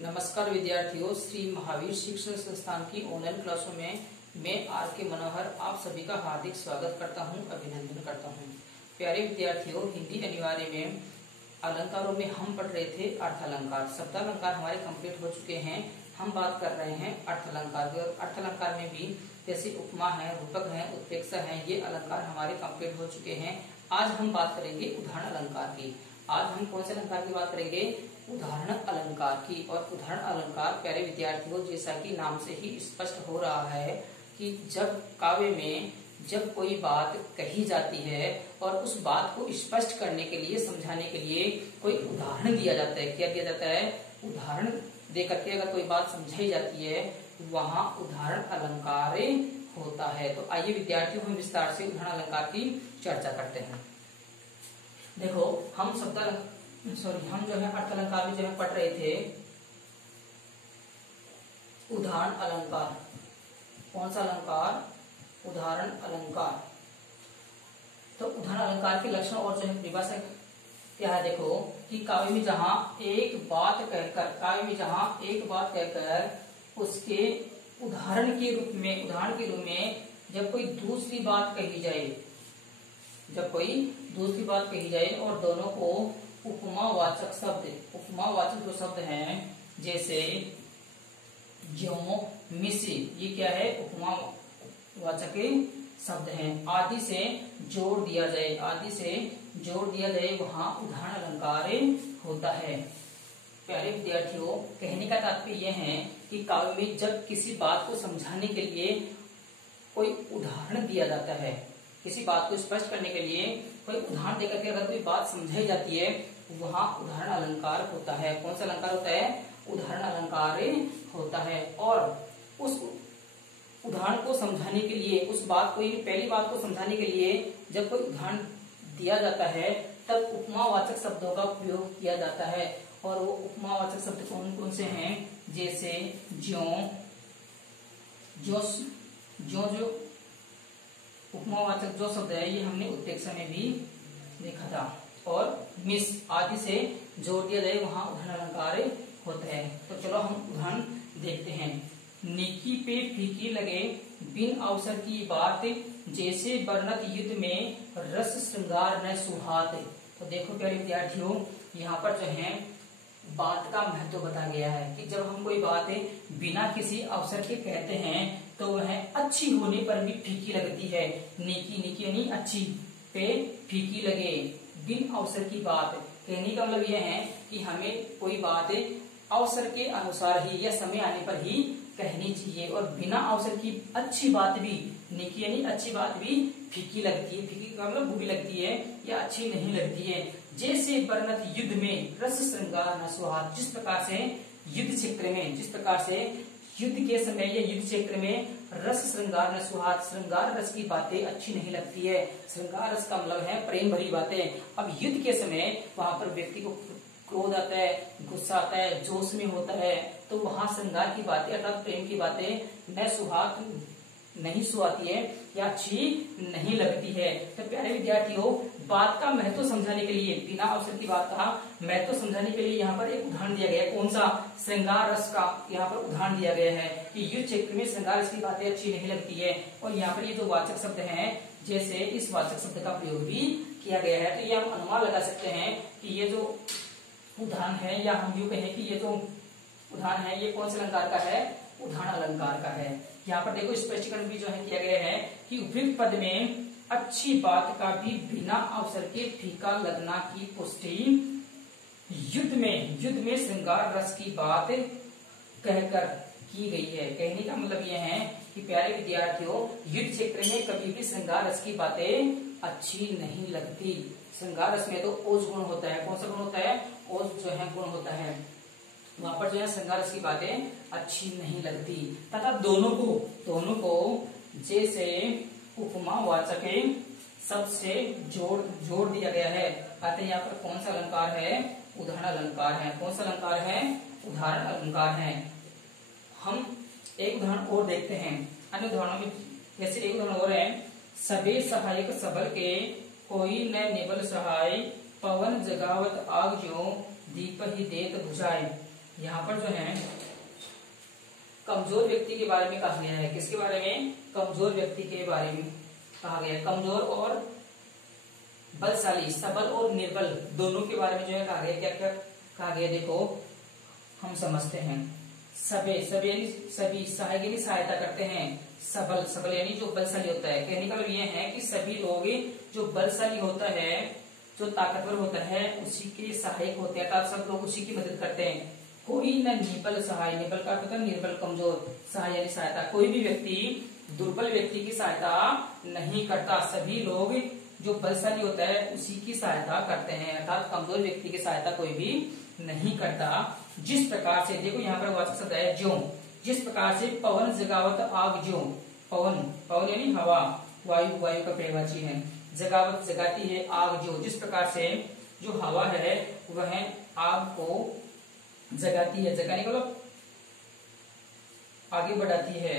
नमस्कार विद्यार्थियों, श्री महावीर शिक्षण संस्थान की ऑनलाइन क्लासों में मैं आर के मनोहर आप सभी का हार्दिक स्वागत करता हूं, अभिनंदन करता हूं। प्यारे विद्यार्थियों, हिंदी अनिवार्य में अलंकारों में हम पढ़ रहे थे अर्थालंकार। शब्दालंकार हमारे कंप्लीट हो चुके हैं। हम बात कर रहे हैं अर्थालंकार की, और अर्थालंकार में भी जैसे उपमा है, रूपक है, उत्प्रेक्षा है, ये अलंकार हमारे कंप्लीट हो चुके हैं। आज हम बात करेंगे उदाहरण अलंकार की। आज हम कौन से अलंकार की बात करेंगे? उदाहरण अलंकार की। और उदाहरण अलंकार प्यारे विद्यार्थियों, जैसा कि नाम से ही स्पष्ट हो रहा है कि जब काव्य में जब कोई बात कही जाती है और उस बात को स्पष्ट करने के लिए, समझाने के लिए कोई उदाहरण दिया जाता है। क्या दिया जाता है? उदाहरण देकर के अगर कोई बात समझाई जाती है, वहां उदाहरण अलंकार होता है। तो आइए विद्यार्थियों, हम विस्तार से उदाहरण अलंकार की चर्चा करते हैं। देखो, हम हम जो है अर्थालंकार में जो है पढ़ रहे थे उदाहरण अलंकार। कौन सा अलंकार? उदाहरण अलंकार। तो उदाहरण अलंकार के लक्षण और जो है परिभाषा क्या है? देखो कि काव्य में जहां एक बात कहकर उसके उदाहरण के रूप में जब कोई दूसरी बात कही जाए और दोनों को उपमावाचक जो शब्द हैं, जैसे ज्यों, मिसी, ये क्या है? उपमावाचक शब्द हैं। आदि से जोड़ दिया जाए, वहां उदाहरण अलंकार होता है। प्यारे विद्यार्थियों, कहने का तात्पर्य यह है कि काव्य में जब किसी बात को समझाने के लिए कोई उदाहरण दिया जाता है, किसी बात को स्पष्ट करने के लिए कोई उदाहरण देकर के अगर कोई बात समझाई जाती है, वहां उदाहरण अलंकार होता है। कौन सा अलंकार होता है? उदाहरण अलंकार होता है। और उस उदाहरण को समझाने के लिए, उस बात को, पहली बात को समझाने के लिए जब कोई उदाहरण दिया जाता है, तब उपमावाचक शब्दों का प्रयोग किया जाता है। और वो उपमावाचक शब्द कौन कौन से हैं? जैसे ज्यों, जो उपमावाचक जो शब्द है, ये हमने उत्प्रेक्षा में भी देखा था। और मिस, आदि से जोड़ दिया जाए, वहां उदाहरण अलंकार होता है। तो चलो हम उदाहरण देखते हैं। नेकी पे फीकी लगे बिन अवसर की बात, जैसे बरनत युद्ध में रस श्रृंगार न सुहात। तो देखो प्यारे विद्यार्थियों, यहाँ पर जो है बात का महत्व बताया गया है कि जब हम कोई बात बिना किसी अवसर के कहते हैं तो वह अच्छी होने पर भी फीकी लगती है। नेकी यानी अच्छी, पे फीकी लगे, बिन अवसर की बात। कहने का मतलब यह है कि हमें कोई बात अवसर के अनुसार ही या समय आने पर ही कहनी चाहिए। और बिना अवसर की अच्छी बात भी, नेकी यानी अच्छी बात भी फीकी लगती है। फीकी का मतलब बुरी लगती है या अच्छी नहीं लगती है। जैसे बरनत युद्ध में रस श्रृंगार न सुहात, जिस प्रकार से युद्ध के समय या युद्ध क्षेत्र में रस श्रृंगार न सुहात, श्रृंगार रस की बातें अच्छी नहीं लगती है। श्रृंगार रस का मतलब है प्रेम भरी बातें। अब युद्ध के समय वहां पर व्यक्ति को क्रोध आता है, गुस्सा आता है, जोश में होता है, तो वहां श्रृंगार की बातें अर्थात प्रेम की बातें न सुहात, नहीं सुहाती है या अच्छी नहीं लगती है। तो प्यारे विद्यार्थियों, बात का महत्व समझाने के लिए, बिना अवसर की बात का महत्व समझाने के लिए यहाँ पर एक उदाहरण दिया गया है। कौन सा? श्रृंगार रस का यहाँ पर उदाहरण दिया गया है कि युद्ध क्षेत्र में श्रृंगार रस की बातें अच्छी नहीं लगती है। और यहाँ पर ये जो वाचक शब्द हैं, जैसे इस वाचक शब्द का प्रयोग भी किया गया है। तो ये हम अनुमान लगा सकते हैं कि ये जो उदाहरण है, या हम यूं कहें कि ये जो उदाहरण है, ये कौन से अलंकार का है? उदाहरण अलंकार का है। यहाँ पर देखो स्पष्टीकरण भी जो है किया गया है कि उपयुक्त पद में अच्छी बात का भी बिना अवसर के फीका लगना की पुष्टि युद्ध में श्रृंगार रस की बात कहकर की गई है। कहने का मतलब यह है कि प्यारे विद्यार्थियों, युद्ध क्षेत्र में कभी भी श्रृंगार रस की बातें अच्छी नहीं लगती। श्रृंगार रस में तो ओज गुण होता है। कौन सा गुण होता है? ओज जो है गुण होता है। वहां पर जो है श्रृंगार रस की बातें अच्छी नहीं लगती। तथा दोनों को जैसे उपमावाचक शब्द से जोड़ दिया गया है। अतः यहाँ पर कौन सा अलंकार है? उदाहरण अलंकार है। कौन सा अलंकार है? उदाहरण अलंकार है। हम एक उदाहरण और देखते हैं। अन्य उदाहरणों में जैसे एक उदाहरण और है, सबे सहायक सबल के कोई न निबल सहाय, पवन जगावत आग ज्यों दीप ही देत बुझाए। यहाँ पर जो है कमजोर व्यक्ति के बारे में कहा गया है। किसके बारे में? कमजोर व्यक्ति के बारे में कहा गया है। कमजोर और बलशाली, सबल और निर्बल दोनों के बारे में जो है कहा गया। क्या क्या कहा गया देखो हम समझते हैं। सबे यानी सभी, सहायक यानी सहायता करते हैं, सबल, सबल यानी जो बलशाली होता है। कहने का मतलब ये है कि सभी लोग जो बलशाली होता है, जो ताकतवर होता है, उसी के सहायक होते हैं, सब लोग उसी की मदद करते हैं। कोई न निर्बल सहाय, निर्बल का अर्थ होता है निर्बल कमजोर, सहाय यानी सहायता। कोई भी व्यक्ति दुर्बल व्यक्ति की सहायता नहीं करता, सभी लोग जो बलशाली होता है उसी की सहायता करते हैं, अर्थात कमजोर व्यक्ति की सहायता कोई भी नहीं करता। जिस प्रकार से देखो यहाँ पर वाचक शब्द है ज्यों, जिस प्रकार से पवन जगावत आग ज्यों, पवन, पवन यानी हवा, वायु, वायु का पर्यायवाची है, जगावत जगाती है, आग ज्यों, जिस प्रकार से जो हवा है वह आग को जगाती है, जगाने का मतलब आगे बढ़ाती है।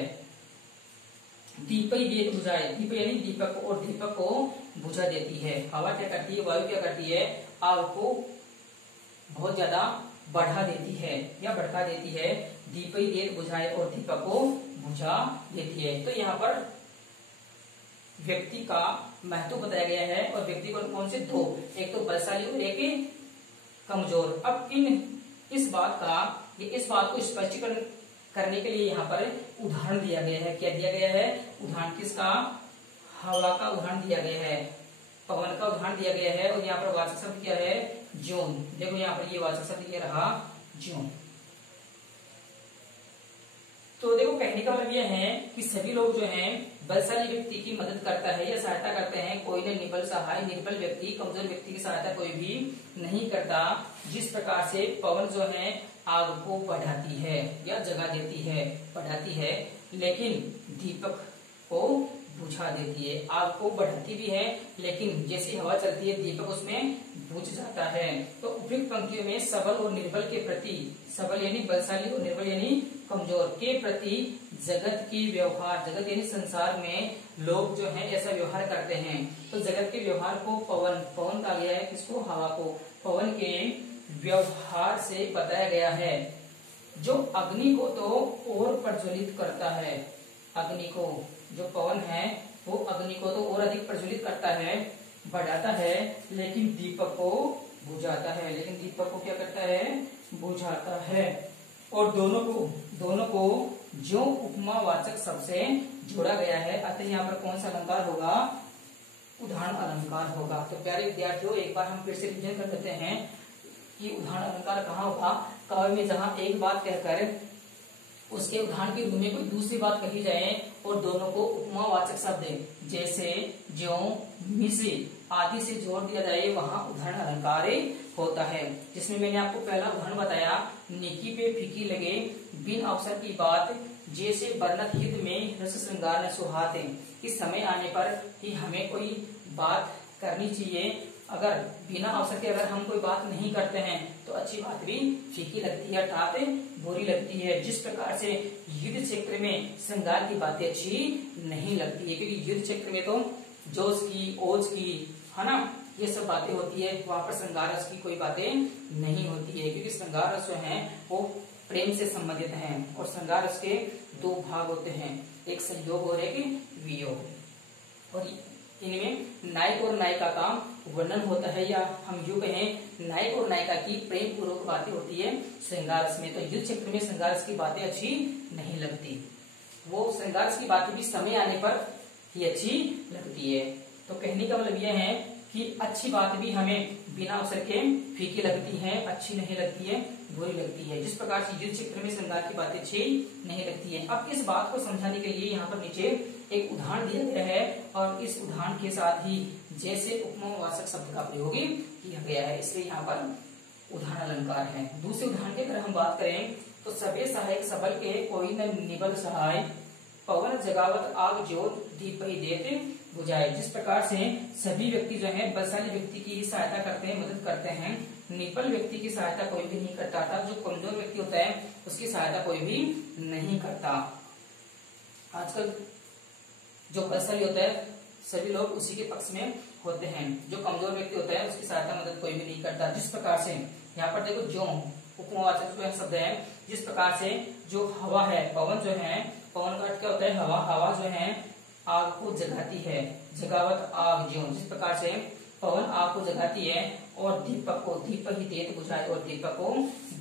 दीपक दीप बुझाए, दीप यानी दीपक, और दीपक को बुझा देती है। हवा क्या करती है, वायु क्या करती है, आग को बहुत ज्यादा बढ़ा देती है या भड़का देती है। दीपक दीप बुझाए और दीपक को बुझा देती है। तो यहाँ पर व्यक्ति का महत्व बताया गया है, और व्यक्ति को कौन से दो, एक तो बलशाली और एक कमजोर। अब इस बात को स्पष्टीकरण करने के लिए यहाँ पर उदाहरण दिया गया है। क्या दिया गया है? उदाहरण किसका? हवा का उदाहरण दिया गया है, पवन का उदाहरण दिया गया है, और यहाँ पर वाचक शब्द क्या है? ज्यों। देखो यहाँ पर ये वाचक शब्द क्या रहा? ज्यों। तो देखो कहने का मतलब यह है कि सभी लोग जो हैं बलशाली व्यक्ति की मदद करता है या सहायता करते हैं, कोई न निर्बल सहाय, निर्बल व्यक्ति, कमजोर व्यक्ति की सहायता कोई भी नहीं करता। जिस प्रकार से पवन जो है आग को बढ़ाती है या जगा देती है, बढ़ाती है, लेकिन दीपक को बुझा देती है। आग को बढ़ाती भी है, लेकिन जैसी हवा चलती है दीपक उसमें बुझ जाता है। तो उपयुक्त पंक्तियों में सबल और निर्बल के प्रति, सबल यानी बलशाली और निर्बल यानी कमजोर के प्रति जगत की व्यवहार, जगत यानी संसार में लोग जो है ऐसा व्यवहार करते हैं। तो जगत के व्यवहार को पवन, पवन कहा गया है किसको? हवा को। पवन के व्यवहार से बताया गया है, जो अग्नि को तो और प्रज्वलित करता है, अग्नि को, जो पवन है वो अग्नि को तो और अधिक प्रज्वलित करता है, बढ़ाता है, लेकिन दीपक को बुझाता है, लेकिन दीपक को क्या करता है? बुझाता है। और दोनों को जो उपमावाचक शब्द से जोड़ा गया है, अतः यहाँ पर कौन सा अलंकार होगा? उदाहरण अलंकार होगा। तो प्यारे विद्यार्थियों, एक बार हम फिर से रिवीजन कर लेते हैं कि उदाहरण अलंकार कहाँ होगा? काव्य में जहाँ एक बात कहकर उसके उदाहरण के रूप में कोई दूसरी बात कही जाए और दोनों को उपमावाचक शब्द जैसे ज्यों, मिश्री आदि से जोड़ दिया जाए, वहां उदाहरण अलंकार होता है। जिसमें मैंने आपको पहला उदाहरण बताया, नेकी पे फीकी लगे बिन अवसर की बात, जैसे वर्णत हित में रस श्रृंगार न सुहाते। इस समय आने पर कि हमें कोई बात करनी चाहिए, अगर बिना अवसर के अगर हम कोई बात नहीं करते हैं तो अच्छी बात भी फीकी लगती है, अर्थात बुरी लगती है। जिस प्रकार से युद्ध क्षेत्र में श्रृंगार की बातें अच्छी नहीं लगती है, क्योंकि युद्ध क्षेत्र में तो जोश की, ओज की, है ना, ये सब बातें होती है, वहां पर श्रृंगार रस की कोई बातें नहीं होती है, क्योंकि श्रृंगार रस जो है वो प्रेम से संबंधित हैं। और श्रृंगार रस के दो भाग होते हैं, एक संयोग और एक वियोग। और इनमें नायक और नायिका का वर्णन होता है, या हम यूं कहें नायक और नायिका की प्रेम पूर्वक बातें होती है श्रृंगार रस में। तो युद्ध क्षेत्र में श्रृंगार रस की बातें अच्छी नहीं लगती, वो श्रृंगार रस की बातें भी समय आने पर ही अच्छी लगती है। तो कहने का मतलब यह है कि अच्छी बात भी हमें बिना अवसर के फीकी लगती है, अच्छी नहीं लगती है, बुरी लगती है। जिस प्रकार से युद्ध क्षेत्र में श्रृंगार की बातें अच्छी नहीं लगती है। अब इस बात को समझाने के लिए यहाँ पर नीचे एक उदाहरण दिया गया है, और इस उदाहरण के साथ ही जैसे उपमावाचक शब्द का प्रयोग किया गया है, इसलिए यहाँ पर उदाहरण अलंकार है। दूसरे उदाहरण की अगर हम बात करें तो सबे सहायक सबल के कोई न निबल सहाय, पवन जगावत आग ज्योत दीप ही देते बुझाए। जिस प्रकार से सभी व्यक्ति जो है बलशाली व्यक्ति की ही सहायता करते हैं, मदद करते हैं, निर्बल व्यक्ति की सहायता कोई भी नहीं करता था। जो कमजोर व्यक्ति होता है उसकी सहायता कोई भी नहीं करता। आजकल जो बलशाली होता है सभी लोग उसी के पक्ष में होते हैं, जो कमजोर व्यक्ति होता है उसकी सहायता मदद कोई भी नहीं करता। जिस प्रकार से यहाँ पर देखो ज्यों उपमावाचक जो है शब्द है। जिस प्रकार से जो हवा है, पवन जो है, पवन का अर्थ क्या होता है हवा, हवा जो है आग को जगाती है, जगावत आग ज्यों। जिस प्रकार से पवन आग को जगाती है और दीपक को, दीपक ही देत बुझाए और दीपक को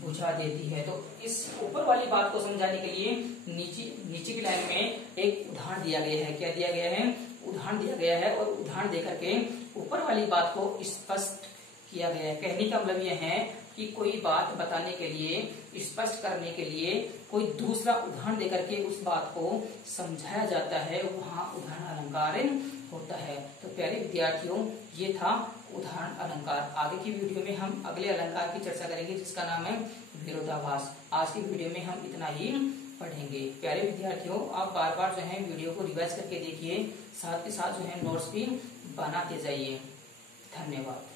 बुझा देती है। तो इस ऊपर वाली बात को समझाने के लिए नीचे की लाइन में एक उदाहरण दिया गया है। क्या दिया गया है? उदाहरण दिया गया है और उदाहरण देकर के ऊपर वाली बात को स्पष्ट किया गया है। कहने का मतलब यह है कि कोई बात बताने के लिए, स्पष्ट करने के लिए कोई दूसरा उदाहरण देकर के उस बात को समझाया जाता है, वहां उदाहरण अलंकार होता है। तो प्यारे विद्यार्थियों, ये था उदाहरण अलंकार। आगे की वीडियो में हम अगले अलंकार की चर्चा करेंगे जिसका नाम है विरोधाभास। आज की वीडियो में हम इतना ही पढ़ेंगे। प्यारे विद्यार्थियों, आप बार बार जो है वीडियो को रिवाइज करके देखिए, साथ के साथ जो है नोट्स भी बनाते जाइए। धन्यवाद।